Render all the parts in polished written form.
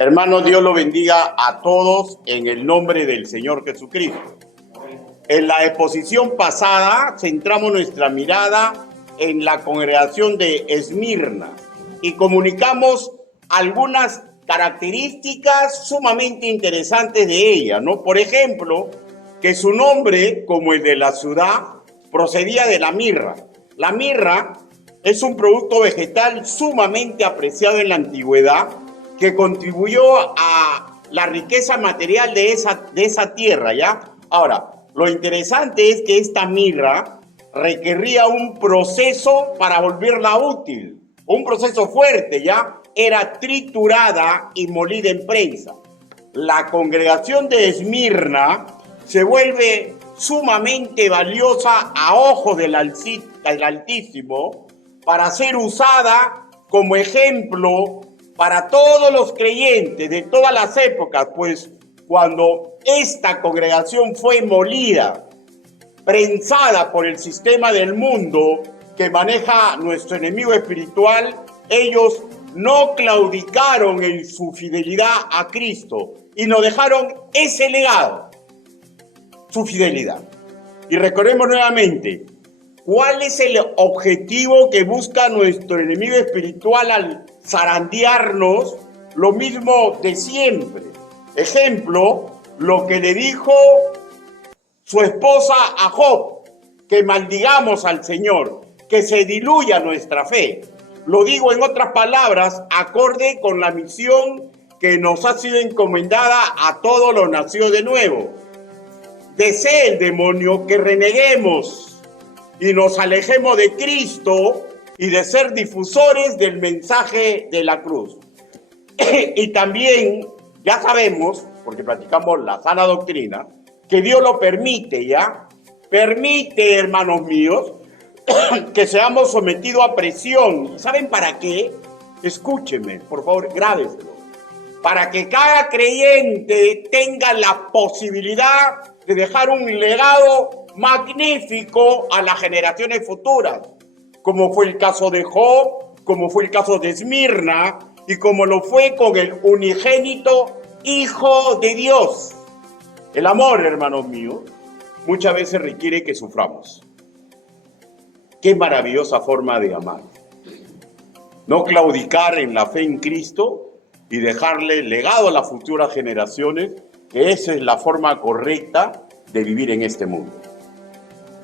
Hermanos, Dios lo bendiga a todos en el nombre del Señor Jesucristo. En la exposición pasada centramos nuestra mirada en la congregación de Esmirna y comunicamos algunas características sumamente interesantes de ella, ¿no? Por ejemplo, que su nombre, como el de la ciudad, procedía de la mirra. La mirra es un producto vegetal sumamente apreciado en la antigüedad que contribuyó a la riqueza material de esa tierra, ¿ya? Ahora, lo interesante es que esta mirra requería un proceso para volverla útil, un proceso fuerte, ¿ya? Era triturada y molida en prensa. La congregación de Esmirna se vuelve sumamente valiosa a ojos del Altísimo para ser usada como ejemplo para todos los creyentes de todas las épocas, pues cuando esta congregación fue molida, prensada por el sistema del mundo que maneja nuestro enemigo espiritual, ellos no claudicaron en su fidelidad a Cristo y nos dejaron ese legado, su fidelidad. Y recordemos nuevamente, ¿cuál es el objetivo que busca nuestro enemigo espiritual al zarandearnos? Lo mismo de siempre. Ejemplo, lo que le dijo su esposa a Job, que maldigamos al Señor, que se diluya nuestra fe. Lo digo en otras palabras, acorde con la misión que nos ha sido encomendada a todos los nacidos de nuevo. Desea el demonio que reneguemos y nos alejemos de Cristo y de ser difusores del mensaje de la cruz. Y también ya sabemos, porque practicamos la sana doctrina, que Dios lo permite, ¿ya? Permite, hermanos míos, que seamos sometidos a presión. ¿Saben para qué? Escúchenme, por favor, grábeselo. Para que cada creyente tenga la posibilidad de dejar un legado magnífico a las generaciones futuras, como fue el caso de Job, como fue el caso de Esmirna y como lo fue con el unigénito Hijo de Dios. El amor, hermanos míos, muchas veces requiere que suframos. Qué maravillosa forma de amar. No claudicar en la fe en Cristo y dejarle legado a las futuras generaciones, que esa es la forma correcta de vivir en este mundo.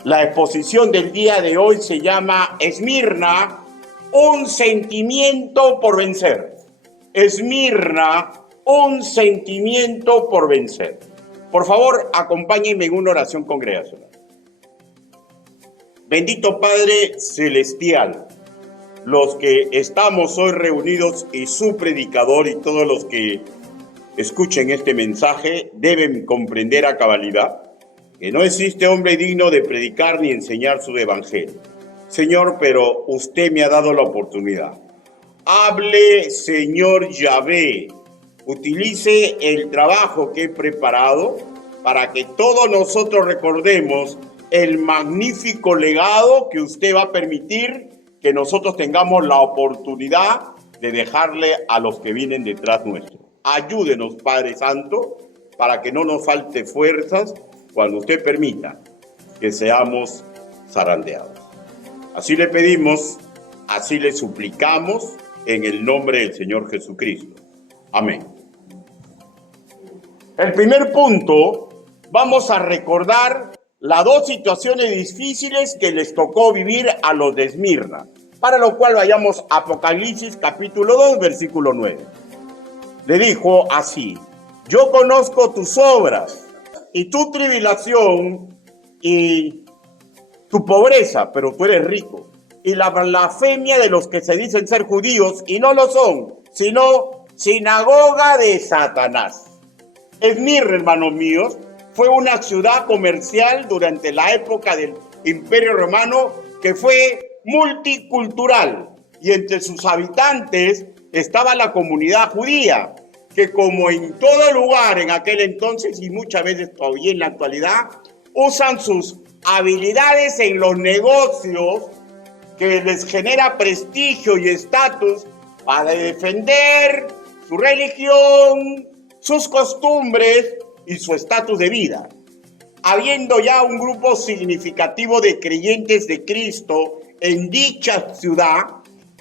La exposición del día de hoy se llama Esmirna, un sentimiento por vencer. Esmirna, un sentimiento por vencer. Por favor, acompáñenme en una oración congregacional. Bendito Padre Celestial, los que estamos hoy reunidos y su predicador y todos los que escuchen este mensaje deben comprender a cabalidad que no existe hombre digno de predicar ni enseñar su evangelio. Señor, pero usted me ha dado la oportunidad. Hable, Señor Yahvé. Utilice el trabajo que he preparado para que todos nosotros recordemos el magnífico legado que usted va a permitir que nosotros tengamos la oportunidad de dejarle a los que vienen detrás nuestro. Ayúdenos, Padre Santo, para que no nos falte fuerzas cuando usted permita que seamos zarandeados. Así le pedimos, así le suplicamos en el nombre del Señor Jesucristo. Amén. El primer punto, vamos a recordar las dos situaciones difíciles que les tocó vivir a los de Esmirna, para lo cual vayamos a Apocalipsis capítulo 2, versículo 9. Le dijo así: yo conozco tus obras y tu tribulación y tu pobreza, pero tú eres rico, y la blasfemia de los que se dicen ser judíos y no lo son, sino sinagoga de Satanás. Esmirna, hermanos míos, fue una ciudad comercial durante la época del Imperio Romano que fue multicultural, y entre sus habitantes estaba la comunidad judía, que como en todo lugar en aquel entonces y muchas veces todavía en la actualidad, usan sus habilidades en los negocios que les genera prestigio y estatus para defender su religión, sus costumbres y su estatus de vida. Habiendo ya un grupo significativo de creyentes de Cristo en dicha ciudad,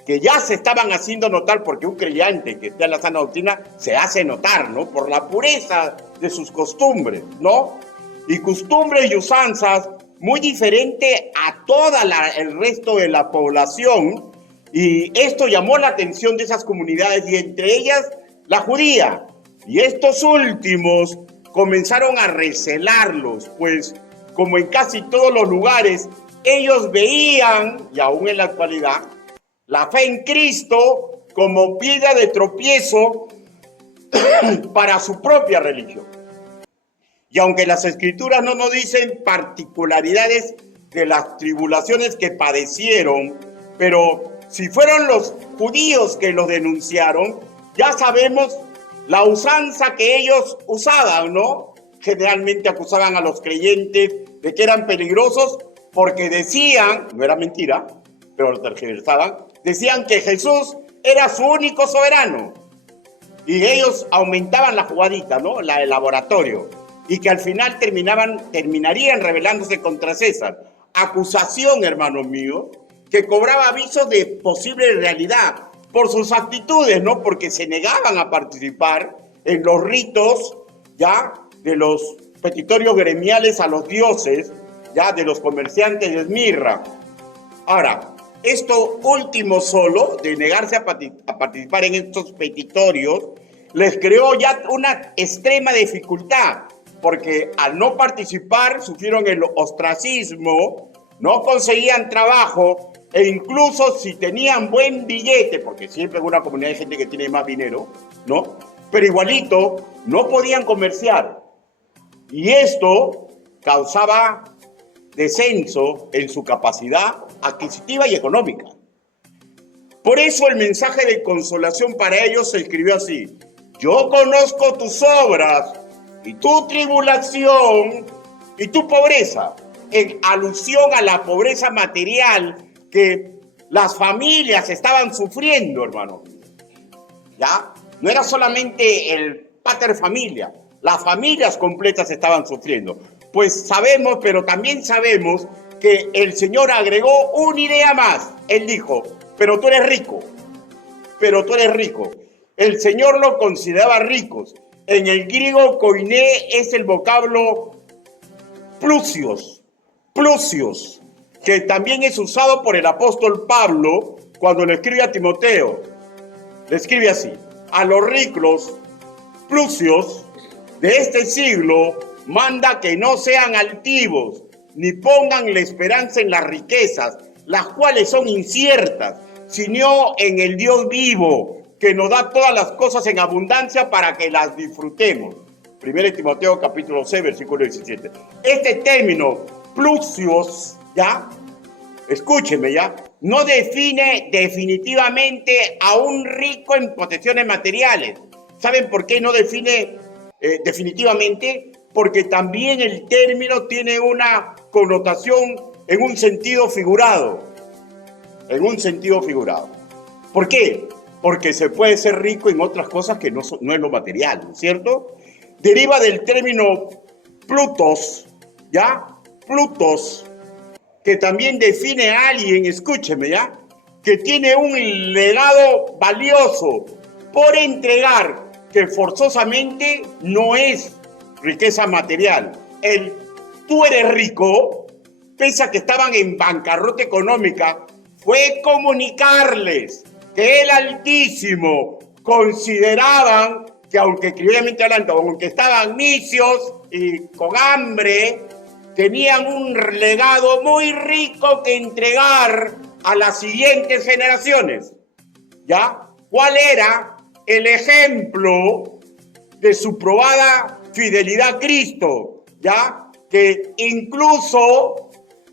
que ya se estaban haciendo notar, porque un creyente que esté en la sana doctrina se hace notar, ¿no? Por la pureza de sus costumbres, ¿no? Y costumbres y usanzas muy diferente a toda el resto de la población, y esto llamó la atención de esas comunidades, y entre ellas la judía. Y estos últimos comenzaron a recelarlos, pues como en casi todos los lugares, ellos veían, y aún en la actualidad, la fe en Cristo como piedra de tropiezo para su propia religión. Y aunque las escrituras no nos dicen particularidades de las tribulaciones que padecieron, pero si fueron los judíos que los denunciaron, ya sabemos la usanza que ellos usaban, ¿no? Generalmente acusaban a los creyentes de que eran peligrosos porque decían, no era mentira, pero lo tergiversaban, decían que Jesús era su único soberano. Y ellos aumentaban la jugadita, ¿no? La del laboratorio. Y que al final terminarían rebelándose contra César. Acusación, hermanos míos, que cobraba avisos de posible realidad por sus actitudes, ¿no? Porque se negaban a participar en los ritos, ya, de los petitorios gremiales a los dioses, ya, de los comerciantes de Esmirra. Ahora, esto último solo, de negarse a participar en estos petitorios, les creó ya una extrema dificultad, porque al no participar sufrieron el ostracismo, no conseguían trabajo, e incluso si tenían buen billete, porque siempre en una comunidad hay gente que tiene más dinero, ¿no? Pero igualito, no podían comerciar. Y esto causaba descenso en su capacidad adquisitiva y económica. Por eso el mensaje de consolación para ellos se escribió así: yo conozco tus obras y tu tribulación y tu pobreza, en alusión a la pobreza material que las familias estaban sufriendo, hermano. ¿Ya? No era solamente el pater familia, las familias completas estaban sufriendo. Pues sabemos, pero también sabemos que el Señor agregó una idea más. Él dijo, pero tú eres rico, pero tú eres rico. El Señor lo consideraba ricos. En el griego koiné es el vocablo plusios, que también es usado por el apóstol Pablo cuando le escribe a Timoteo. Le escribe así: a los ricos plusios de este siglo manda que no sean altivos, ni pongan la esperanza en las riquezas, las cuales son inciertas, sino en el Dios vivo, que nos da todas las cosas en abundancia para que las disfrutemos. 1 Timoteo capítulo 6, versículo 17. Este término, plusios, ¿ya? Escúchenme, ¿ya? No define definitivamente a un rico en posesiones materiales. ¿Saben por qué no define definitivamente? Porque también el término tiene una connotación en un sentido figurado. En un sentido figurado. ¿Por qué? Porque se puede ser rico en otras cosas que no es lo material, ¿no es cierto? Deriva del término plutos, ¿ya? Plutos, que también define a alguien, escúcheme, ¿ya? Que tiene un legado valioso por entregar, que forzosamente no es riqueza material. El tú eres rico, pese a que estaban en bancarrota económica, fue comunicarles que el Altísimo consideraban que, aunque criblemente hablando, aunque estaban misios y con hambre, tenían un legado muy rico que entregar a las siguientes generaciones. ¿Ya? ¿Cuál era el ejemplo de su probada fidelidad a Cristo? ¿Ya? Que incluso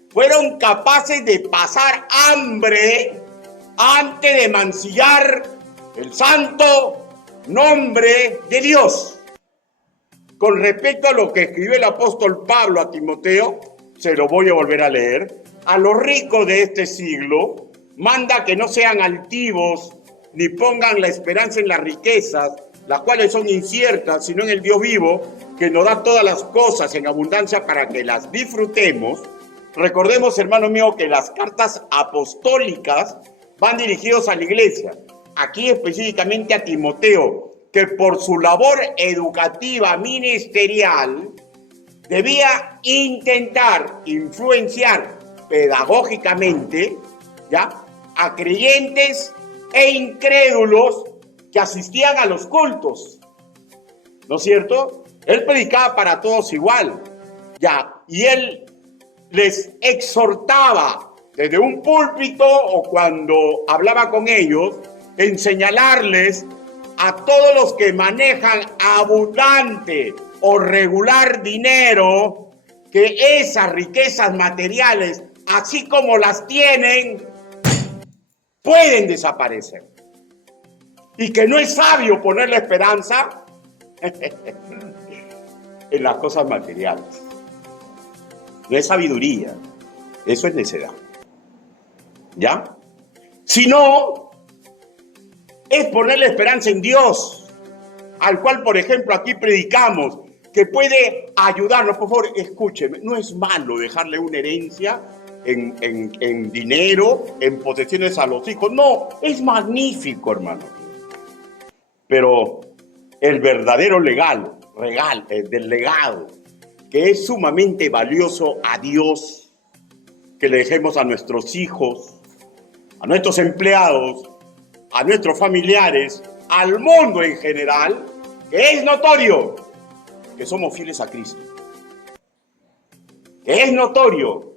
fueron capaces de pasar hambre antes de mancillar el santo nombre de Dios. Con respecto a lo que escribió el apóstol Pablo a Timoteo, se lo voy a volver a leer: a los ricos de este siglo manda que no sean altivos, ni pongan la esperanza en las riquezas, las cuales son inciertas, sino en el Dios vivo, que nos da todas las cosas en abundancia para que las disfrutemos. Recordemos, hermano mío, que las cartas apostólicas van dirigidos a la iglesia, aquí específicamente a Timoteo, que por su labor educativa ministerial debía intentar influenciar pedagógicamente, ¿ya?, a creyentes e incrédulos que asistían a los cultos, ¿no es cierto? Él predicaba para todos igual, ¿ya? Y él les exhortaba desde un púlpito o cuando hablaba con ellos, en señalarles a todos los que manejan abundante o regular dinero, que esas riquezas materiales, así como las tienen, pueden desaparecer. Y que no es sabio poner la esperanza en las cosas materiales. No es sabiduría, eso es necedad. ¿Ya? Sino es poner la esperanza en Dios, al cual, por ejemplo, aquí predicamos, que puede ayudarnos. Por favor, escúcheme, no es malo dejarle una herencia en dinero, en posesiones a los hijos. No, es magnífico, hermano. Pero el verdadero regalo del legado, que es sumamente valioso a Dios, que le dejemos a nuestros hijos, a nuestros empleados, a nuestros familiares, al mundo en general, que es notorio que somos fieles a Cristo. Que es notorio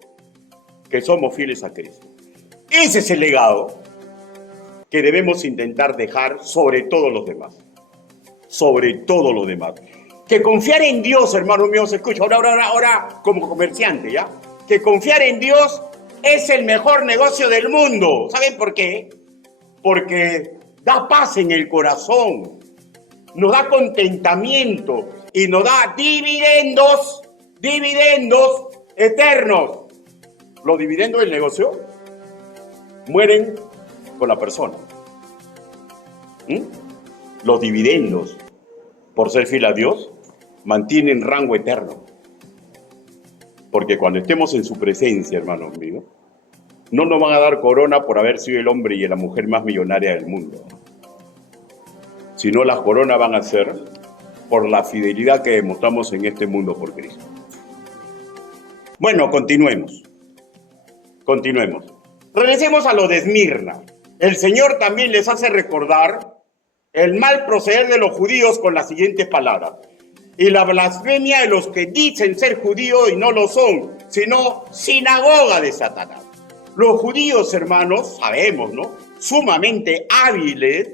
que somos fieles a Cristo. Ese es el legado que debemos intentar dejar sobre todos los demás. Sobre todo lo demás. Que confiar en Dios, hermanos míos, escucha, ahora como comerciante, ¿ya? Que confiar en Dios es el mejor negocio del mundo. ¿Saben por qué? Porque da paz en el corazón, nos da contentamiento y nos da dividendos eternos. Los dividendos del negocio mueren con la persona. Los dividendos, por ser fiel a Dios, mantienen rango eterno. Porque cuando estemos en su presencia, hermanos míos, no nos van a dar corona por haber sido el hombre y la mujer más millonaria del mundo, sino las coronas van a ser por la fidelidad que demostramos en este mundo por Cristo. Bueno, continuemos. Regresemos a lo de Esmirna. El Señor también les hace recordar el mal proceder de los judíos con las siguientes palabras: y la blasfemia de los que dicen ser judíos y no lo son, sino sinagoga de Satanás. Los judíos, hermanos, sabemos, ¿no?, sumamente hábiles,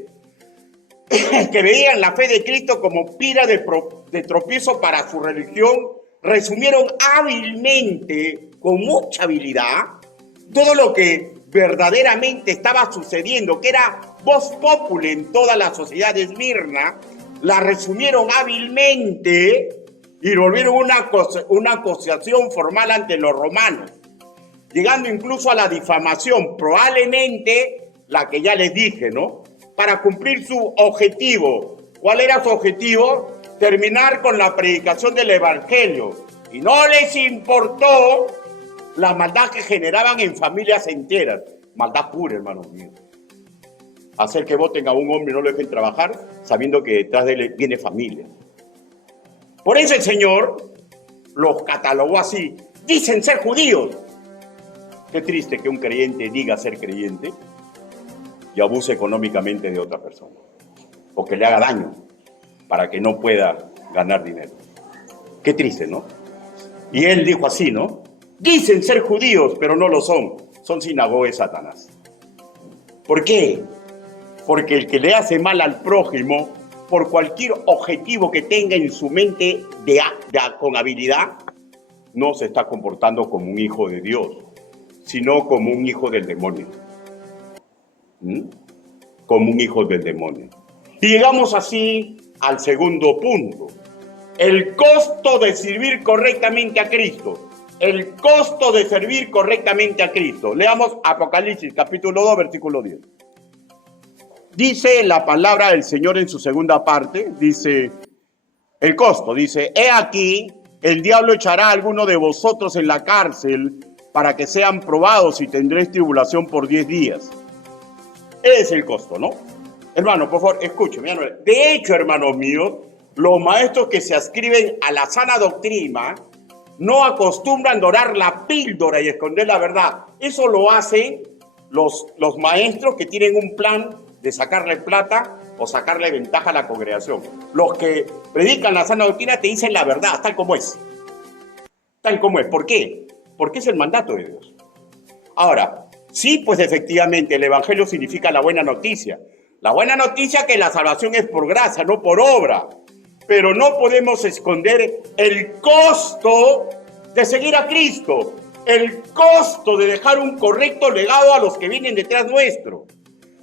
que veían la fe de Cristo como pira de tropiezo para su religión, resumieron hábilmente, con mucha habilidad, todo lo que verdaderamente estaba sucediendo, que era vox populi en toda la sociedad de Esmirna. La resumieron hábilmente y volvieron una acusación formal ante los romanos, llegando incluso a la difamación, probablemente la que ya les dije, ¿no?, para cumplir su objetivo. ¿Cuál era su objetivo? Terminar con la predicación del evangelio. Y no les importó la maldad que generaban en familias enteras. Maldad pura, hermanos míos. Hacer que voten a un hombre y no lo dejen trabajar, sabiendo que detrás de él viene familia. Por eso el Señor los catalogó así. Dicen ser judíos. Qué triste que un creyente diga ser creyente y abuse económicamente de otra persona, o que le haga daño para que no pueda ganar dinero. Qué triste, ¿no? Y él dijo así, ¿no? Dicen ser judíos, pero no lo son. Son sinagoga de Satanás. ¿Por qué? Porque el que le hace mal al prójimo, por cualquier objetivo que tenga en su mente con habilidad, no se está comportando como un hijo de Dios, sino como un hijo del demonio. Como un hijo del demonio. Y llegamos así al segundo punto: el costo de servir correctamente a Cristo. El costo de servir correctamente a Cristo. Leamos Apocalipsis capítulo 2, versículo 10. Dice la palabra del Señor en su segunda parte, dice el costo, dice, he aquí, el diablo echará a alguno de vosotros en la cárcel para que sean probados y tendréis tribulación por 10 días. Ese es el costo, ¿no? Hermano, por favor, escúcheme. De hecho, hermanos míos, los maestros que se adscriben a la sana doctrina no acostumbran dorar la píldora y esconder la verdad. Eso lo hacen los maestros que tienen un plan de sacarle plata o sacarle ventaja a la congregación. Los que predican la sana doctrina te dicen la verdad, tal como es. Tal como es. ¿Por qué? Porque es el mandato de Dios. Ahora, sí, pues efectivamente, el evangelio significa la buena noticia. La buena noticia es que la salvación es por gracia, no por obra. Pero no podemos esconder el costo de seguir a Cristo, el costo de dejar un correcto legado a los que vienen detrás nuestro.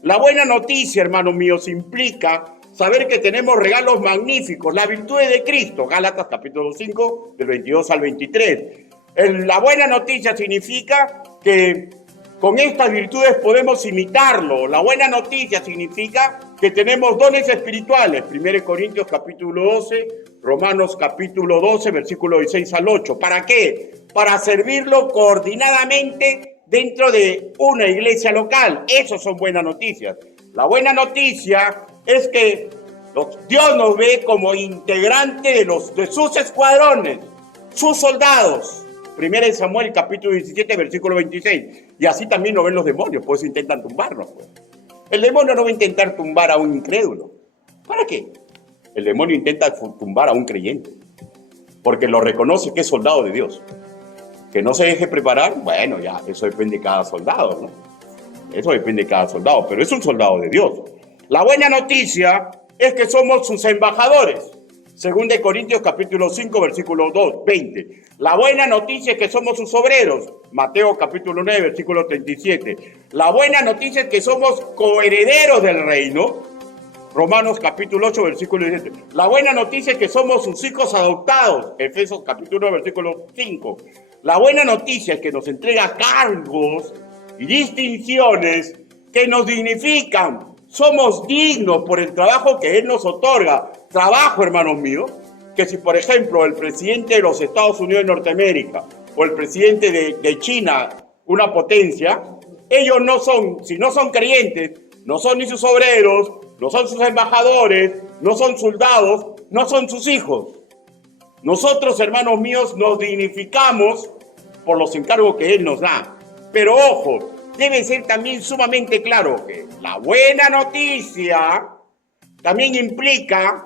La buena noticia, hermanos míos, implica saber que tenemos regalos magníficos, la virtud de Cristo, Gálatas capítulo 5, del 22 al 23. La buena noticia significa que con estas virtudes podemos imitarlo. La buena noticia significa que tenemos dones espirituales. 1 Corintios capítulo 12, Romanos capítulo 12, versículo 16 al 8. ¿Para qué? Para servirlo coordinadamente dentro de una iglesia local. Esas son buenas noticias. La buena noticia es que Dios nos ve como integrante de sus escuadrones, sus soldados. 1 Samuel capítulo 17, versículo 26. Y así también lo ven los demonios, por eso intentan tumbarnos. Pues. El demonio no va a intentar tumbar a un incrédulo. ¿Para qué? El demonio intenta tumbar a un creyente, porque lo reconoce que es soldado de Dios. Que no se deje preparar, bueno, ya, eso depende de cada soldado, ¿no? Eso depende de cada soldado, pero es un soldado de Dios. La buena noticia es que somos sus embajadores. 2 Corintios capítulo 5, versículo 2, 20. La buena noticia es que somos sus obreros. Mateo capítulo 9, versículo 37. La buena noticia es que somos coherederos del reino. Romanos capítulo 8, versículo 17. La buena noticia es que somos sus hijos adoptados. Efesios capítulo 9, versículo 5. La buena noticia es que nos entrega cargos y distinciones que nos dignifican. Somos dignos por el trabajo que Él nos otorga. Trabajo, hermanos míos, que si por ejemplo el presidente de los Estados Unidos de Norteamérica o el presidente de China, una potencia, ellos no son, si no son creyentes, no son ni sus obreros, no son sus embajadores, no son soldados, no son sus hijos. Nosotros, hermanos míos, nos dignificamos por los encargos que Él nos da. Pero ojo, debe ser también sumamente claro que la buena noticia también implica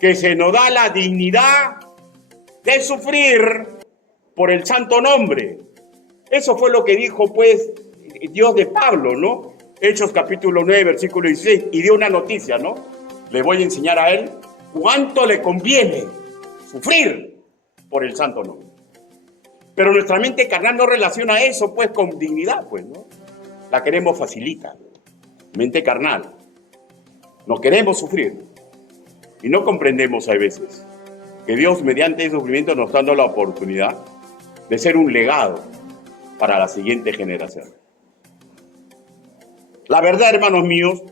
que se nos da la dignidad de sufrir por el santo nombre. Eso fue lo que dijo, pues, Dios de Pablo, ¿no? Hechos capítulo 9, versículo 16, y dio una noticia, ¿no? Le voy a enseñar a él cuánto le conviene sufrir por el santo nombre. Pero nuestra mente carnal no relaciona eso, pues, con dignidad, pues, ¿no? La queremos facilitar. Mente carnal. No queremos sufrir. Y no comprendemos a veces que Dios, mediante el sufrimiento, nos está dando la oportunidad de ser un legado para la siguiente generación. La verdad, hermanos míos,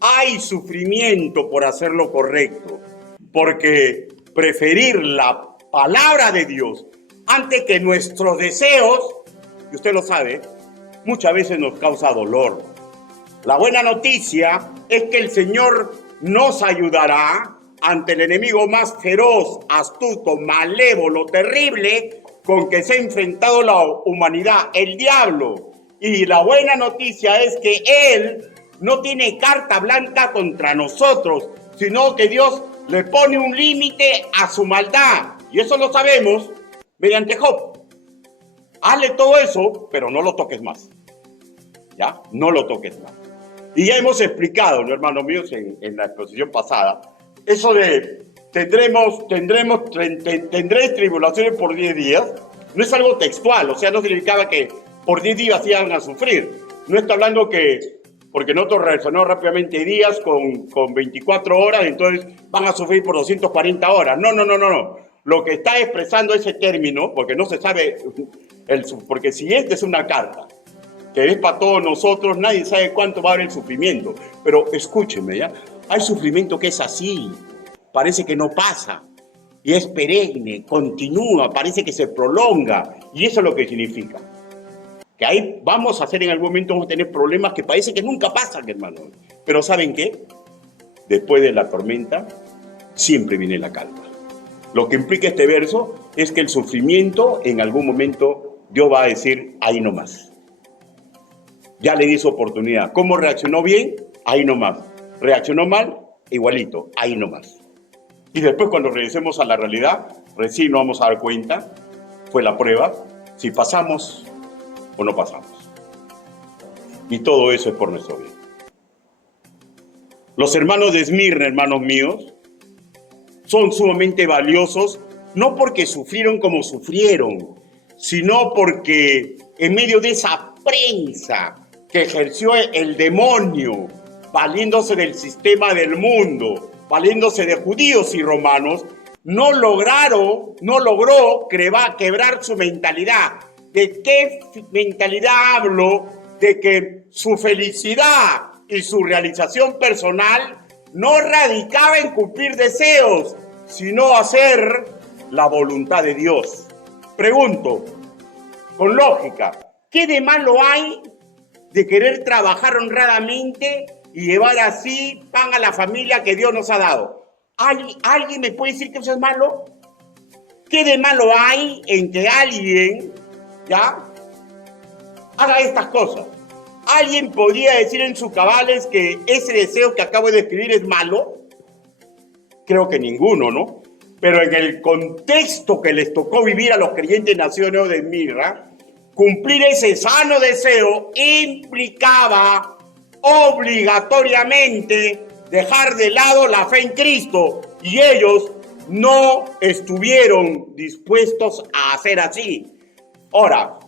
hay sufrimiento por hacer lo correcto, porque preferir la palabra de Dios antes que nuestros deseos, y usted lo sabe, muchas veces nos causa dolor. La buena noticia es que el Señor nos ayudará ante el enemigo más feroz, astuto, malévolo, terrible, con que se ha enfrentado la humanidad, el diablo. Y la buena noticia es que Él no tiene carta blanca contra nosotros, sino que Dios le pone un límite a su maldad. Y eso lo sabemos mediante Job. Hazle todo eso, pero no lo toques más. ¿Ya? No lo toques más. Y ya hemos explicado, ¿no, hermanos míos, en la exposición pasada, eso de tendréis tribulaciones por 10 días, no es algo textual, o sea, no significaba que por 10 días iban a sufrir. No está hablando que, porque nosotros relacionamos rápidamente días con 24 horas, entonces van a sufrir por 240 horas. No. Lo que está expresando ese término, porque no se sabe, porque si esta es una carta que es para todos nosotros, nadie sabe cuánto va a haber el sufrimiento. Pero escúcheme, ¿ya? Hay sufrimiento que es así, parece que no pasa, y es perenne, continúa, parece que se prolonga, y eso es lo que significa. Que ahí vamos a hacer en algún momento, vamos a tener problemas que parece que nunca pasan, hermano. Pero ¿saben qué? Después de la tormenta, siempre viene la calma. Lo que implica este verso es que el sufrimiento, en algún momento, Dios va a decir, ahí nomás. Ya le di su oportunidad. ¿Cómo reaccionó bien? Ahí nomás. ¿Reaccionó mal? Igualito, ahí nomás. Y después, cuando regresemos a la realidad, recién nos vamos a dar cuenta, fue la prueba, si pasamos o no pasamos. Y todo eso es por nuestro bien. Los hermanos de Esmirna, hermanos míos, son sumamente valiosos, no porque sufrieron como sufrieron, sino porque en medio de esa prensa que ejerció el demonio, valiéndose del sistema del mundo, valiéndose de judíos y romanos, no logró quebrar su mentalidad. ¿De qué mentalidad hablo? De que su felicidad y su realización personal no radicaba en cumplir deseos, sino hacer la voluntad de Dios. Pregunto, con lógica, ¿qué de malo hay de querer trabajar honradamente y llevar así pan a la familia que Dios nos ha dado? ¿Alguien me puede decir que eso es malo? ¿Qué de malo hay en que alguien, ya, haga estas cosas? ¿Alguien podría decir en sus cabales que ese deseo que acabo de describir es malo? Creo que ninguno, ¿no? Pero en el contexto que les tocó vivir a los creyentes nacidos de Esmirna, cumplir ese sano deseo implicaba obligatoriamente dejar de lado la fe en Cristo, y ellos no estuvieron dispuestos a hacer así. Ahora,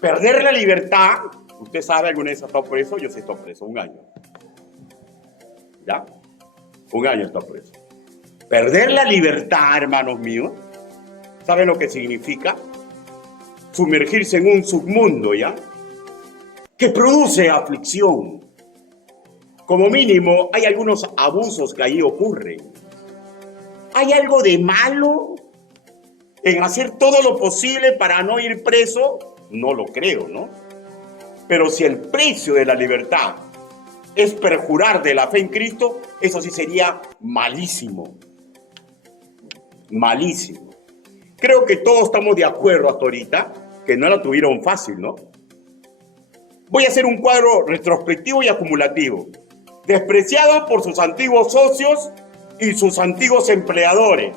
perder la libertad, usted sabe, alguna vez ha estado preso, yo sí he estado preso 1 año. ¿Ya? 1 año he estado preso. Perder la libertad, hermanos míos, ¿saben lo que significa? Sumergirse en un submundo, ¿ya? Que produce aflicción. Como mínimo, hay algunos abusos que ahí ocurren. ¿Hay algo de malo en hacer todo lo posible para no ir preso? No lo creo, ¿no? Pero si el precio de la libertad es perjurar de la fe en Cristo, eso sí sería malísimo. Malísimo. Creo que todos estamos de acuerdo hasta ahorita que no la tuvieron fácil, ¿no? Voy a hacer un cuadro retrospectivo y acumulativo. Despreciado por sus antiguos socios y sus antiguos empleadores.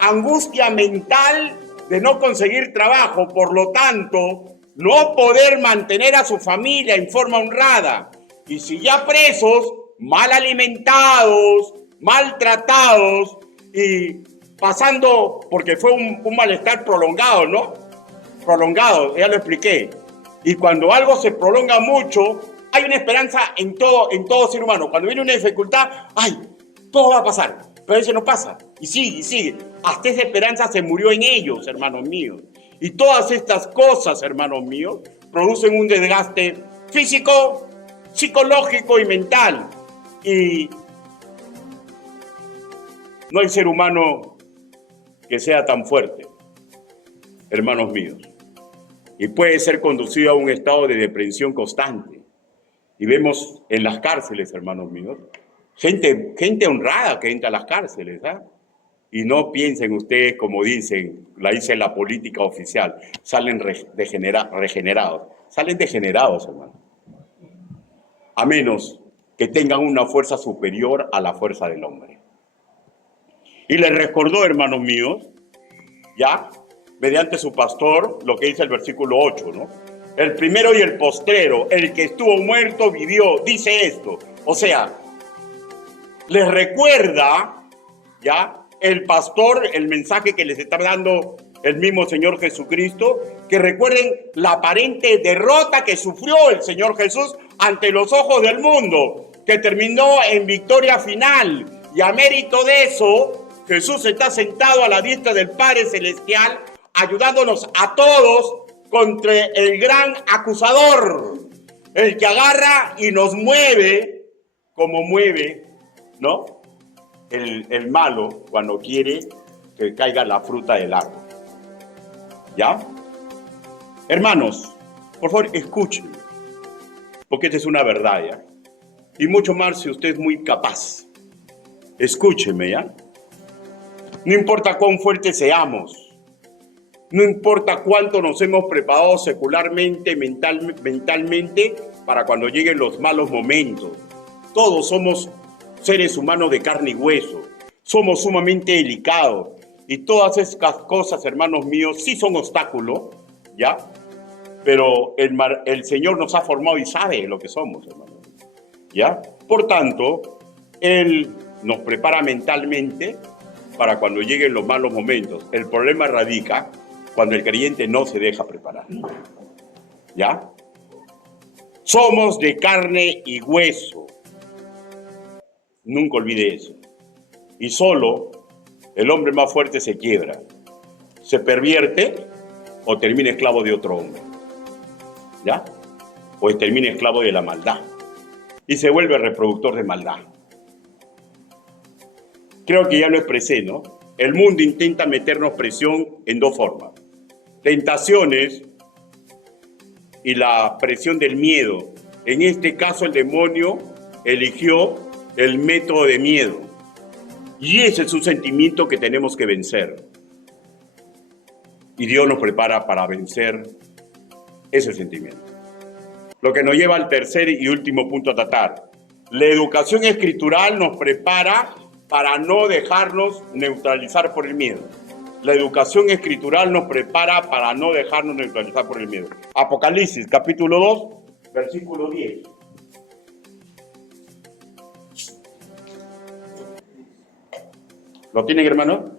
Angustia mental de no conseguir trabajo, por lo tanto, no poder mantener a su familia en forma honrada. Y si ya presos, mal alimentados, maltratados y pasando, porque fue un malestar prolongado, ¿no? Prolongado, ya lo expliqué. Y cuando algo se prolonga mucho, hay una esperanza en todo ser humano. Cuando viene una dificultad, ¡ay! Todo va a pasar. Pero eso no pasa. Y sigue. Hasta esa esperanza se murió en ellos, hermanos míos. Y todas estas cosas, hermanos míos, producen un desgaste físico, psicológico y mental. Y no hay ser humano que sea tan fuerte, hermanos míos. Y puede ser conducido a un estado de depresión constante. Y vemos en las cárceles, hermanos míos, gente honrada que entra a las cárceles, ¿ah? Y no piensen ustedes, como la dice la política oficial, salen regenerados. Salen degenerados, hermano. A menos que tengan una fuerza superior a la fuerza del hombre. Y les recordó, hermanos míos, ya, mediante su pastor, lo que dice el versículo 8, ¿no? El primero y el postrero, el que estuvo muerto, vivió, dice esto. O sea, les recuerda, ya, el pastor, el mensaje que les está dando el mismo Señor Jesucristo, que recuerden la aparente derrota que sufrió el Señor Jesús ante los ojos del mundo, que terminó en victoria final. Y a mérito de eso, Jesús está sentado a la diestra del Padre Celestial, ayudándonos a todos contra el gran acusador, El que agarra y nos mueve, como mueve, ¿no? El malo cuando quiere que caiga la fruta del árbol. ¿Ya? Hermanos, por favor, escúchenme, porque esta es una verdad, ¿ya? Y mucho más si usted es muy capaz. Escúcheme, ¿ya? No importa cuán fuertes seamos, no importa cuánto nos hemos preparado secularmente, mentalmente, para cuando lleguen los malos momentos. Todos somos seres humanos de carne y hueso. Somos sumamente delicados. Y todas estas cosas, hermanos míos, sí son obstáculos, ¿ya? Pero el Señor nos ha formado y sabe lo que somos, hermanos, ¿ya? Por tanto, Él nos prepara mentalmente para cuando lleguen los malos momentos. El problema radica cuando el creyente no se deja preparar, ¿ya? Somos de carne y hueso. Nunca olvide eso. Y solo el hombre más fuerte se quiebra, se pervierte o termina esclavo de otro hombre, ¿ya? O termina esclavo de la maldad y se vuelve reproductor de maldad. Creo que ya lo expresé, ¿no? El mundo intenta meternos presión en dos formas: tentaciones y la presión del miedo. En este caso, el demonio eligió el método de miedo. Y ese es un sentimiento que tenemos que vencer. Y Dios nos prepara para vencer ese sentimiento. Lo que nos lleva al tercer y último punto a tratar. La educación escritural nos prepara para no dejarnos neutralizar por el miedo. La educación escritural nos prepara para no dejarnos neutralizar por el miedo. Apocalipsis, capítulo 2, versículo 10. ¿Lo tienen, hermano?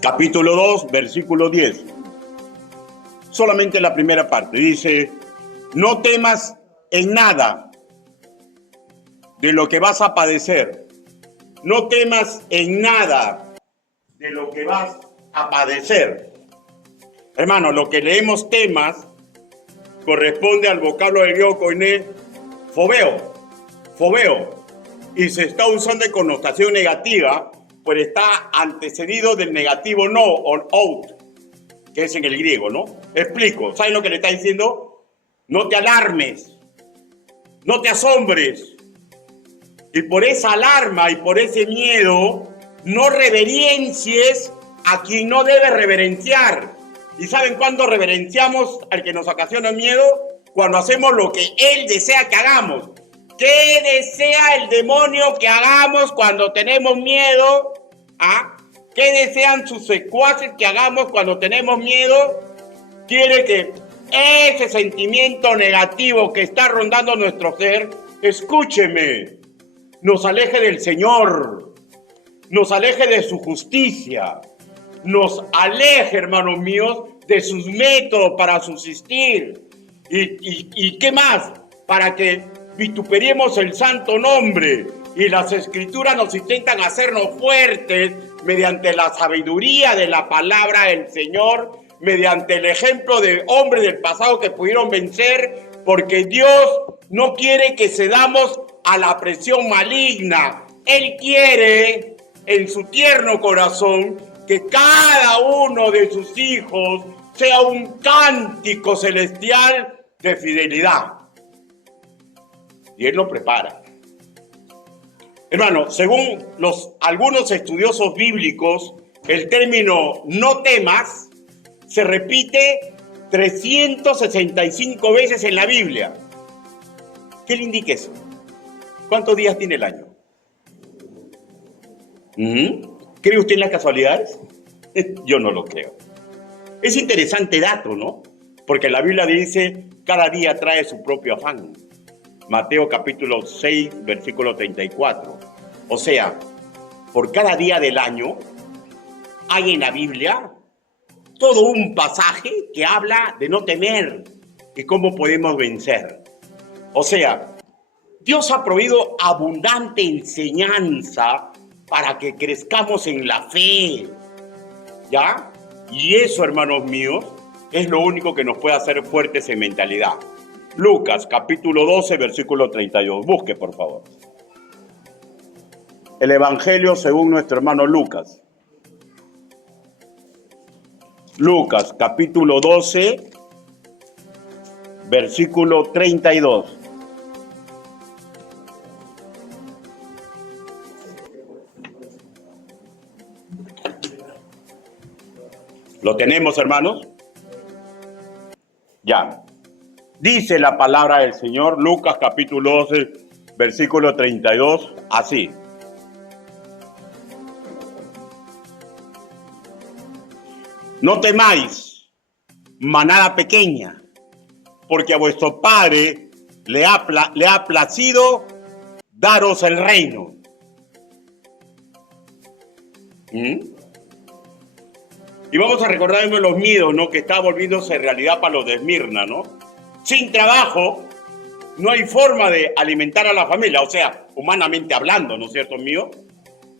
Capítulo 2, versículo 10. Solamente la primera parte. Dice: no temas en nada de lo que vas a padecer. No temas en nada de lo que vas a padecer. Hermano, lo que leemos temas corresponde al vocablo griego koiné, fobeo. Y se está usando en connotación negativa, pues está antecedido del negativo no, o out, que es en el griego, ¿no? Explico, ¿saben lo que le está diciendo? No te alarmes, no te asombres. Y por esa alarma y por ese miedo, no reverencies a quien no debe reverenciar. ¿Y saben cuándo reverenciamos al que nos ocasiona miedo? Cuando hacemos lo que él desea que hagamos. ¿Qué desea el demonio que hagamos cuando tenemos miedo? ¿Ah? ¿Qué desean sus secuaces que hagamos cuando tenemos miedo? Quiere que ese sentimiento negativo que está rondando nuestro ser, escúcheme, nos aleje del Señor, nos aleje de su justicia, nos aleje, hermanos míos, de sus métodos para subsistir. ¿Y qué más? Para que vituperiemos el santo nombre. Y las escrituras nos intentan hacernos fuertes mediante la sabiduría de la palabra del Señor, mediante el ejemplo de hombres del pasado que pudieron vencer, porque Dios no quiere que cedamos a la presión maligna. Él quiere, en su tierno corazón, que cada uno de sus hijos sea un cántico celestial de fidelidad. Y Él lo prepara. Hermano, según algunos estudiosos bíblicos, el término no temas se repite 365 veces en la Biblia. ¿Qué le indica eso? ¿Cuántos días tiene el año? ¿Cree usted en las casualidades? Yo no lo creo. Es interesante dato, ¿no? Porque la Biblia dice, cada día trae su propio afán. Mateo capítulo 6, versículo 34. O sea, por cada día del año hay en la Biblia todo un pasaje que habla de no temer y cómo podemos vencer. O sea, Dios ha proveído abundante enseñanza para que crezcamos en la fe, ¿ya? Y eso, hermanos míos, es lo único que nos puede hacer fuertes en mentalidad. Lucas, capítulo 12, versículo 32. Busque, por favor. El Evangelio según nuestro hermano Lucas. Lucas, capítulo 12, versículo 32. ¿Lo tenemos, hermanos? Ya. Dice la palabra del Señor, Lucas capítulo 12, versículo 32, así. No temáis, manada pequeña, porque a vuestro Padre le ha placido daros el reino. Y vamos a recordarnos los miedos, ¿no? Que está volviéndose realidad para los de Esmirna, ¿no? Sin trabajo no hay forma de alimentar a la familia, o sea, humanamente hablando, ¿no es cierto, mío?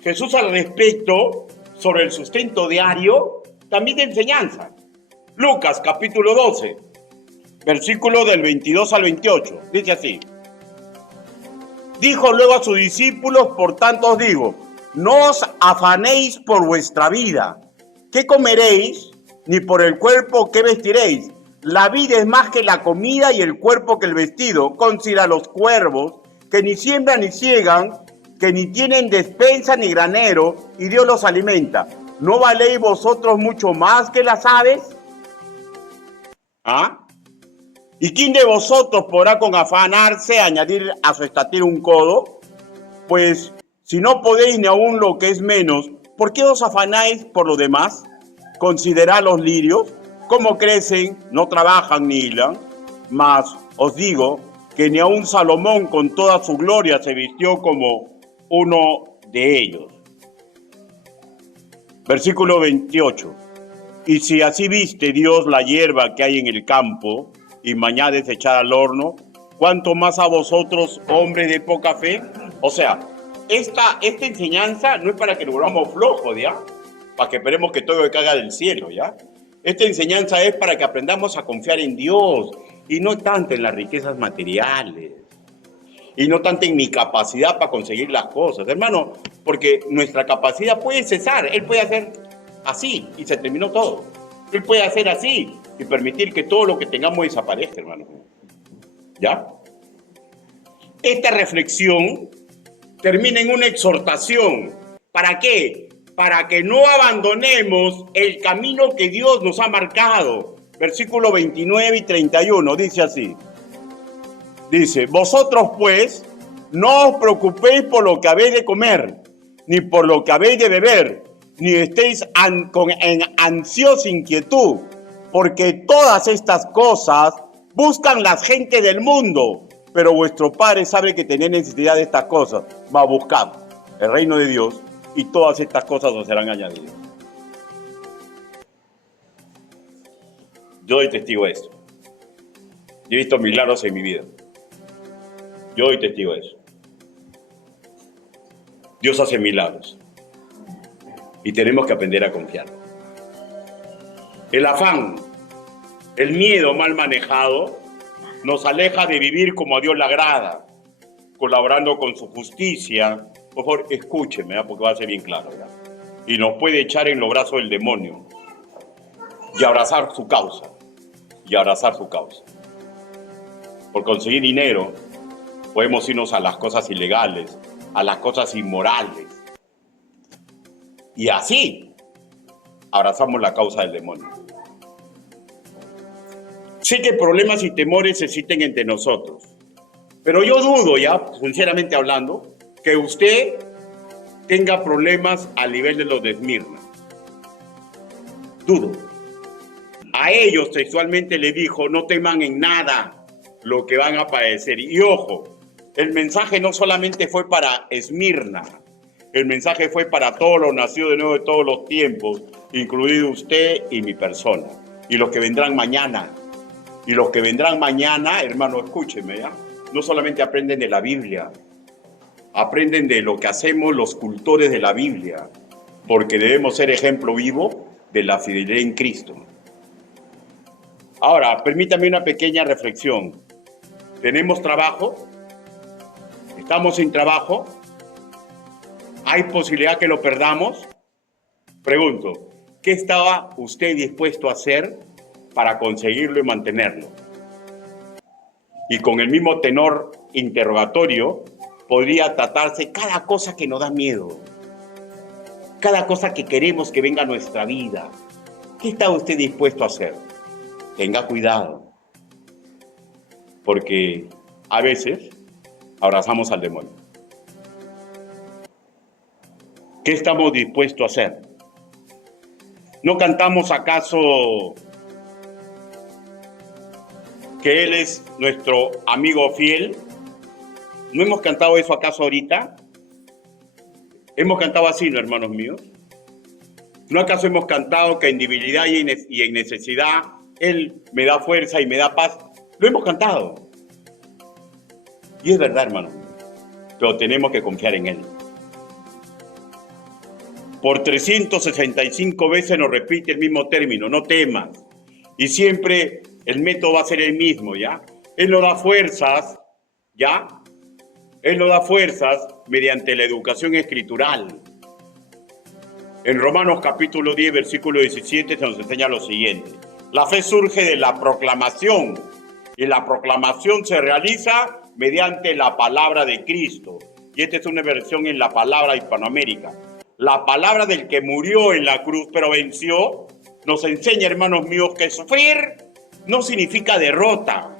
Jesús al respecto, sobre el sustento diario, también de enseñanza. Lucas capítulo 12, versículo del 22 al 28, dice así. Dijo luego a sus discípulos, por tanto os digo, no os afanéis por vuestra vida, ¿qué comeréis? Ni por el cuerpo, ¿qué vestiréis? La vida es más que la comida y el cuerpo que el vestido. Considera los cuervos, que ni siembran ni ciegan, que ni tienen despensa ni granero, y Dios los alimenta. ¿No valéis vosotros mucho más que las aves? ¿Ah? ¿Y quién de vosotros podrá con afanarse añadir a su estatura un codo? Pues si no podéis ni aún lo que es menos, ¿por qué os afanáis por lo demás? Considerad los lirios, cómo crecen, no trabajan ni hilan. Mas os digo que ni aun Salomón con toda su gloria se vistió como uno de ellos. Versículo 28. Y si así viste Dios la hierba que hay en el campo y mañana desechada al horno, ¿cuánto más a vosotros, hombres de poca fe? O sea, esta enseñanza no es para que nos volvamos flojos, ¿ya? Para que esperemos que todo caiga del cielo, ¿ya? Esta enseñanza es para que aprendamos a confiar en Dios y no tanto en las riquezas materiales y no tanto en mi capacidad para conseguir las cosas, hermano, porque nuestra capacidad puede cesar. Él puede hacer así y se terminó todo. Él puede hacer así y permitir que todo lo que tengamos desaparezca, hermano. ¿Ya? Esta reflexión termina en una exhortación. ¿Para qué? Para que no abandonemos el camino que Dios nos ha marcado. Versículo 29 y 31 dice así. Dice, vosotros pues no os preocupéis por lo que habéis de comer, ni por lo que habéis de beber, ni estéis en ansiosa inquietud, porque todas estas cosas buscan las gentes del mundo, pero vuestro Padre sabe que tenéis necesidad de estas cosas. Va a buscar el reino de Dios y todas estas cosas os serán añadidas. Yo doy testigo de esto. Yo he visto milagros en mi vida. Yo doy testigo de eso. Dios hace milagros. Y tenemos que aprender a confiar. El afán, el miedo mal manejado, nos aleja de vivir como a Dios le agrada, colaborando con su justicia. Por favor, escúcheme, porque va a ser bien claro, ¿ya? Y nos puede echar en los brazos del demonio y abrazar su causa. Por conseguir dinero, podemos irnos a las cosas ilegales, a las cosas inmorales. Y así abrazamos la causa del demonio. Sé que problemas y temores existen entre nosotros, pero yo dudo, ya, sinceramente hablando, que usted tenga problemas al nivel de los de Esmirna. Dudo. A ellos textualmente le dijo, no teman en nada lo que van a padecer. Y ojo, el mensaje no solamente fue para Esmirna, el mensaje fue para todos los nacidos de nuevo de todos los tiempos, incluido usted y mi persona, y los que vendrán mañana. Y los que vendrán mañana, hermano, escúcheme, ¿ya? No solamente aprenden de la Biblia, aprenden de lo que hacemos los cultores de la Biblia, porque debemos ser ejemplo vivo de la fidelidad en Cristo. Ahora, permítame una pequeña reflexión. ¿Tenemos trabajo? ¿Estamos sin trabajo? ¿Hay posibilidad que lo perdamos? Pregunto, ¿qué estaba usted dispuesto a hacer para conseguirlo y mantenerlo? Y con el mismo tenor interrogatorio, podría tratarse cada cosa que nos da miedo, cada cosa que queremos que venga a nuestra vida. ¿Qué está usted dispuesto a hacer? Tenga cuidado, porque a veces abrazamos al demonio. ¿Qué estamos dispuestos a hacer? ¿No cantamos acaso que Él es nuestro amigo fiel? ¿No hemos cantado eso acaso ahorita? ¿Hemos cantado así, no, hermanos míos? ¿No acaso hemos cantado que en debilidad y en necesidad Él me da fuerza y me da paz? Lo hemos cantado. Y es verdad, hermanos, pero tenemos que confiar en Él. Por 365 veces nos repite el mismo término, no temas. Y siempre el método va a ser el mismo, ¿ya? Él nos da fuerzas, ¿ya? Él nos da fuerzas mediante la educación escritural. En Romanos capítulo 10, versículo 17 se nos enseña lo siguiente. La fe surge de la proclamación y la proclamación se realiza mediante la palabra de Cristo. Y esta es una versión en la palabra Hispanoamérica. La palabra del que murió en la cruz pero venció nos enseña, hermanos míos, que sufrir no significa derrota.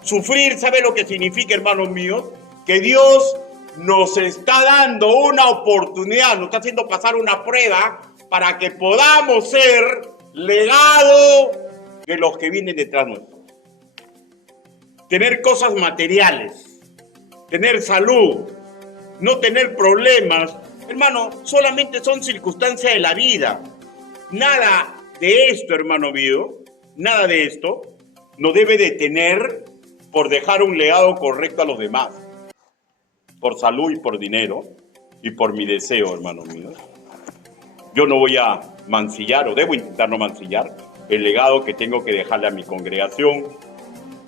Sufrir, ¿sabe lo que significa, hermanos míos? Que Dios nos está dando una oportunidad, nos está haciendo pasar una prueba para que podamos ser legado de los que vienen detrás nuestro. Tener cosas materiales, tener salud, no tener problemas, hermano, solamente son circunstancias de la vida. Nada de esto, hermano mío, nada de esto nos debe detener por dejar un legado correcto a los demás. Por salud y por dinero y por mi deseo, hermanos míos. Yo no voy a mancillar, o debo intentar no mancillar, el legado que tengo que dejarle a mi congregación,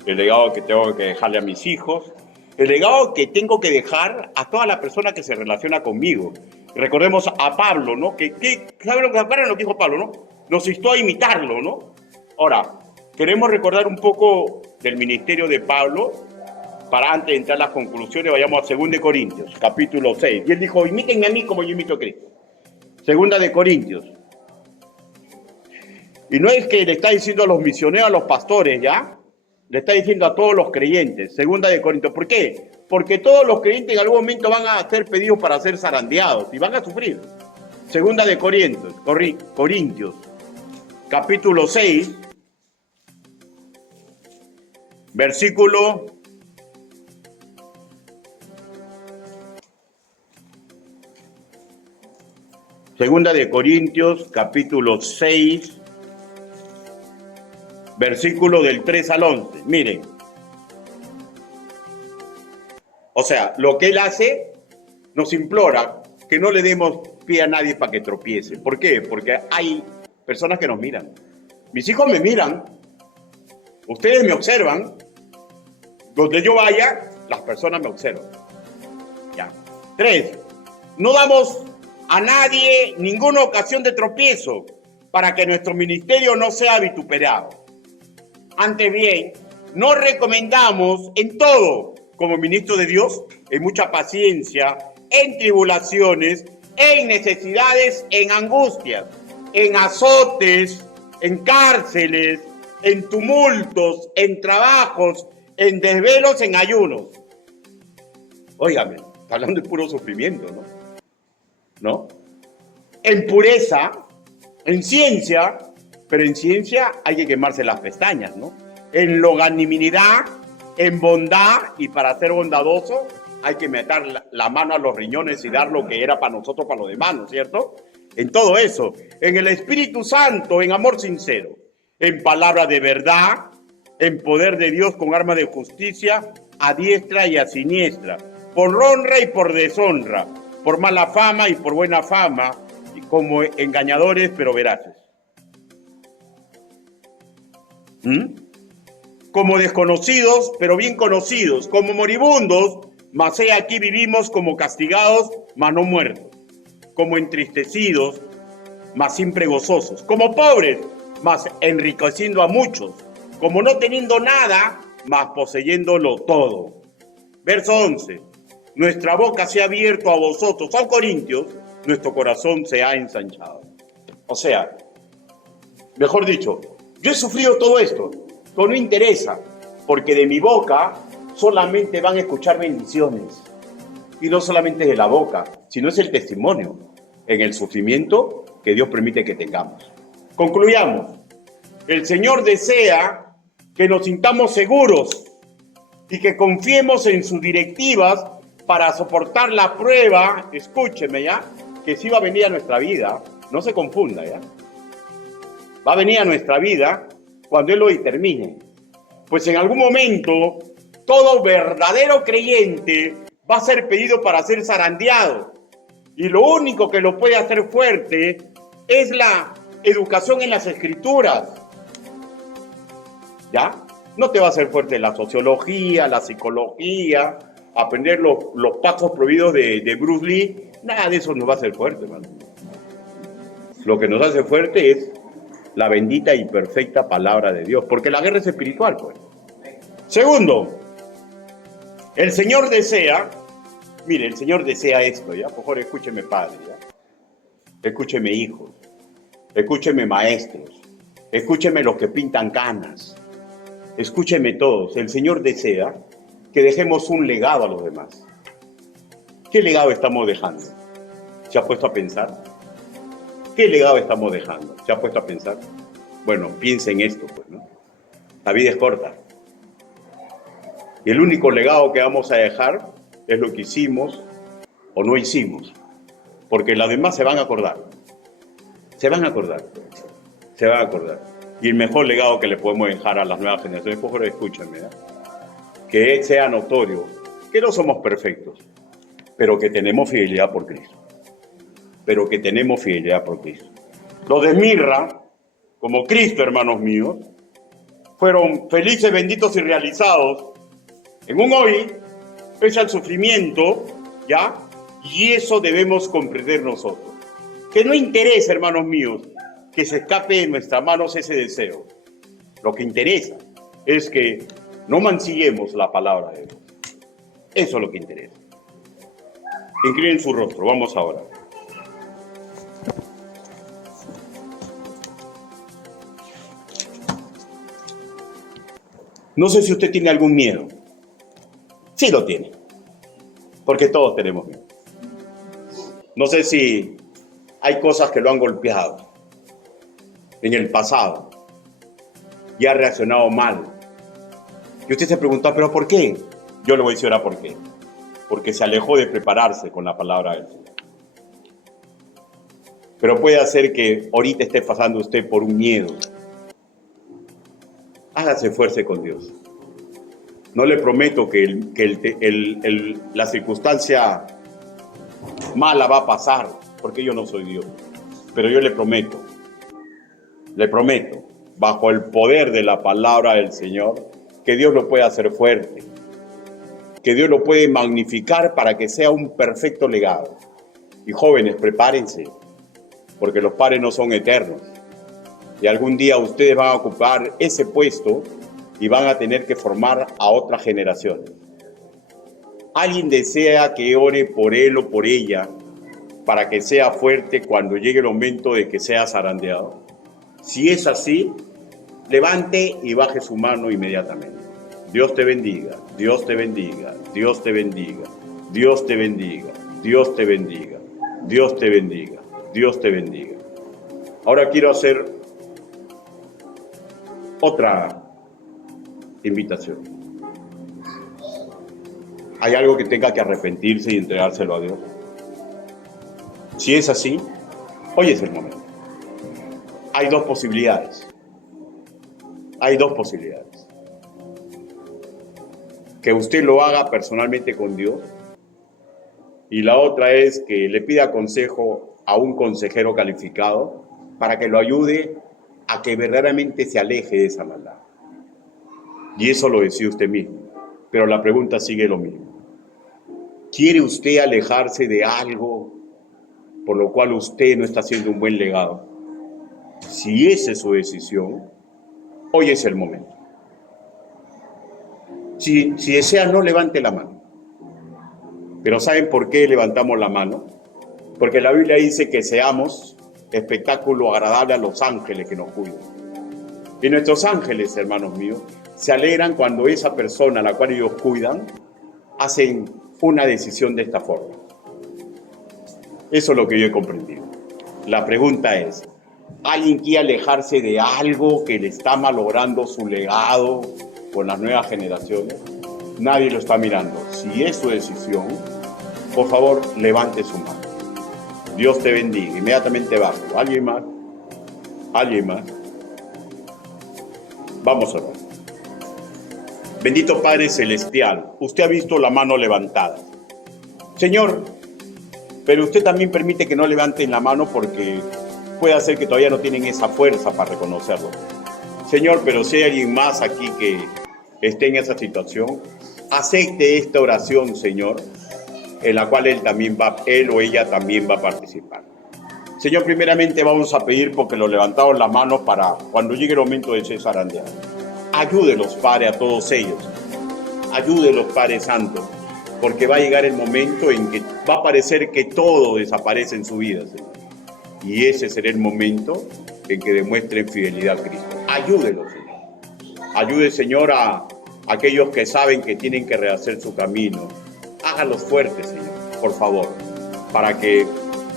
el legado que tengo que dejarle a mis hijos, el legado que tengo que dejar a toda la persona que se relaciona conmigo. Recordemos a Pablo, ¿no? ¿Saben lo que dijo Pablo, no? Nos instó a imitarlo, ¿no? Ahora, queremos recordar un poco del ministerio de Pablo. Para antes de entrar a las conclusiones, vayamos a 2 de Corintios, capítulo 6. Y él dijo, imítenme a mí como yo imito a Cristo. 2 de Corintios. Y no es que le está diciendo a los misioneros, a los pastores, ¿ya? Le está diciendo a todos los creyentes. 2 de Corintios. ¿Por qué? Porque todos los creyentes en algún momento van a ser pedidos para ser zarandeados y van a sufrir. 2 de Corintios, capítulo 6, versículo 2 de Corintios, capítulo 6, versículo del 3 al 11. Miren. O sea, lo que él hace nos implora que no le demos pie a nadie para que tropiece. ¿Por qué? Porque hay personas que nos miran. Mis hijos me miran. Ustedes me observan. Donde yo vaya, las personas me observan. Ya. 3. No damos a nadie ninguna ocasión de tropiezo para que nuestro ministerio no sea vituperado. Antes bien, nos recomendamos en todo, como ministro de Dios, en mucha paciencia, en tribulaciones, en necesidades, en angustias, en azotes, en cárceles, en tumultos, en trabajos, en desvelos, en ayunos. Óigame, está hablando de puro sufrimiento, ¿no? ¿No? En pureza, en ciencia, pero en ciencia hay que quemarse las pestañas, ¿no? En longanimidad, en bondad, y para ser bondadoso hay que meter la mano a los riñones y dar lo que era para nosotros, para los demás, ¿no es cierto? En todo eso, en el Espíritu Santo, en amor sincero, en palabra de verdad, en poder de Dios con arma de justicia, a diestra y a siniestra, por honra y por deshonra, por mala fama y por buena fama, y, como engañadores pero veraces. ¿Mm? Como desconocidos, pero bien conocidos, como moribundos, mas he aquí vivimos, como castigados, mas no muertos, como entristecidos, mas siempre gozosos, como pobres, mas enriqueciendo a muchos, como no teniendo nada, mas poseyéndolo todo. Verso 11. Nuestra boca se ha abierto a vosotros, a Corintios, nuestro corazón se ha ensanchado. O sea, mejor dicho, yo he sufrido todo esto, pero no interesa, porque de mi boca solamente van a escuchar bendiciones. Y no solamente de la boca, sino es el testimonio en el sufrimiento que Dios permite que tengamos. Concluyamos. El Señor desea que nos sintamos seguros y que confiemos en sus directivas para soportar la prueba, escúcheme ya, que sí va a venir a nuestra vida, no se confunda ya. Va a venir a nuestra vida cuando Él lo determine. Pues en algún momento, todo verdadero creyente va a ser pedido para ser zarandeado. Y lo único que lo puede hacer fuerte es la educación en las escrituras. ¿Ya? No te va a hacer fuerte la sociología, la psicología, aprender los pasos prohibidos de Bruce Lee. Nada de eso nos va a hacer fuerte, hermano. Lo que nos hace fuerte es la bendita y perfecta palabra de Dios, porque la guerra es espiritual, pues. Segundo, el Señor desea, mire, el Señor desea esto, ¿ya? Por favor, escúcheme, padre, ¿ya? Escúcheme, hijos, escúcheme, maestros, escúcheme los que pintan canas, escúcheme todos. El Señor desea que dejemos un legado a los demás. ¿Qué legado estamos dejando? ¿Se ha puesto a pensar? ¿Qué legado estamos dejando? ¿Se ha puesto a pensar? Bueno, piensa en esto, pues, ¿no? La vida es corta. Y el único legado que vamos a dejar es lo que hicimos o no hicimos. Porque las demás se van a acordar. Se van a acordar. Se van a acordar. Y el mejor legado que le podemos dejar a las nuevas generaciones, por favor, escúchenme, ¿eh? Que sea notorio que no somos perfectos, pero que tenemos fidelidad por Cristo. Pero que tenemos fidelidad por Cristo. Los de Esmirna, como Cristo, hermanos míos, fueron felices, benditos y realizados en un hoy, pese al sufrimiento, ¿ya? Y eso debemos comprender nosotros. Que no interesa, hermanos míos, que se escape de nuestras manos ese deseo. Lo que interesa es que no mancillemos la palabra de Dios. Eso es lo que interesa. Inclinen su rostro, vamos ahora. No sé si usted tiene algún miedo. Sí lo tiene, porque todos tenemos miedo. No sé si hay cosas que lo han golpeado en el pasado y ha reaccionado mal. Y usted se preguntó, ¿pero por qué? Yo le voy a decir ahora por qué. Porque se alejó de prepararse con la palabra del Señor. Pero puede hacer que ahorita esté pasando usted por un miedo. Hágase fuerza con Dios. No le prometo que la circunstancia mala va a pasar, porque yo no soy Dios. Pero yo le prometo, bajo el poder de la palabra del Señor, que Dios lo puede hacer fuerte, que Dios lo puede magnificar para que sea un perfecto legado. Y jóvenes, prepárense, porque los padres no son eternos. Y algún día ustedes van a ocupar ese puesto y van a tener que formar a otras generaciones. ¿Alguien desea que ore por él o por ella para que sea fuerte cuando llegue el momento de que sea zarandeado? Si es así, levante y baje su mano inmediatamente. Dios te bendiga, Dios te bendiga, Dios te bendiga, Dios te bendiga, Dios te bendiga, Dios te bendiga, Dios te bendiga. Ahora quiero hacer otra invitación. ¿Hay algo que tenga que arrepentirse y entregárselo a Dios? Si es así, hoy es el momento. Hay dos posibilidades. Hay dos posibilidades. Que usted lo haga personalmente con Dios, y la otra es que le pida consejo a un consejero calificado para que lo ayude a que verdaderamente se aleje de esa maldad. Y eso lo decía usted mismo. Pero la pregunta sigue lo mismo. ¿Quiere usted alejarse de algo por lo cual usted no está haciendo un buen legado? Si esa es su decisión, hoy es el momento. Si desea, no levante la mano. Pero ¿saben por qué levantamos la mano? Porque la Biblia dice que seamos espectáculo agradable a los ángeles que nos cuidan. Y nuestros ángeles, hermanos míos, se alegran cuando esa persona a la cual ellos cuidan hacen una decisión de esta forma. Eso es lo que yo he comprendido. La pregunta es, ¿alguien quiere alejarse de algo que le está malogrando su legado con las nuevas generaciones? Nadie lo está mirando. Si es su decisión, por favor, levante su mano. Dios te bendiga. Inmediatamente bajo. ¿Alguien más? ¿Alguien más? Vamos a ver. Bendito Padre Celestial, usted ha visto la mano levantada. Señor, pero usted también permite que no levanten la mano porque puede ser que todavía no tienen esa fuerza para reconocerlo. Señor, pero si hay alguien más aquí que esté en esa situación, acepte esta oración, Señor, en la cual él o ella también va a participar. Señor, primeramente vamos a pedir porque lo levantamos las manos para cuando llegue el momento de ser zarandeado. Ayúdelos, Padre, a todos ellos. Ayúdelos, Padre Santo, porque va a llegar el momento en que va a parecer que todo desaparece en su vida, Señor. Y ese será el momento en que demuestren fidelidad a Cristo. Ayúdelos, Señor. Ayude, Señor, a aquellos que saben que tienen que rehacer su camino. Hágalos fuertes, Señor, por favor, para que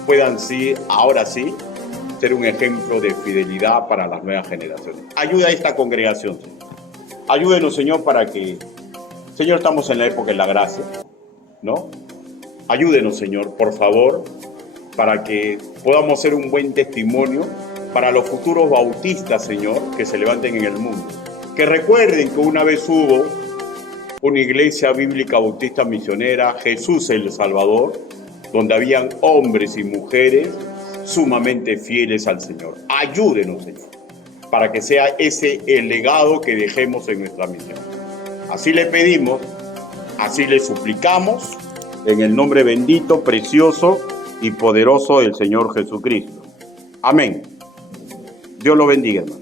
puedan, sí, ahora sí, ser un ejemplo de fidelidad para las nuevas generaciones. Ayuda a esta congregación, Señor. Ayúdenos, Señor, para que, Señor, estamos en la época de la gracia, ¿no? Ayúdenos, Señor, por favor, para que podamos ser un buen testimonio para los futuros bautistas, Señor, que se levanten en el mundo. Que recuerden que una vez hubo una iglesia bíblica bautista misionera, Jesús el Salvador, donde habían hombres y mujeres sumamente fieles al Señor. Ayúdenos, Señor, para que sea ese el legado que dejemos en nuestra misión. Así le pedimos, así le suplicamos, en el nombre bendito, precioso y poderoso del Señor Jesucristo. Amén. Dios lo bendiga, hermano.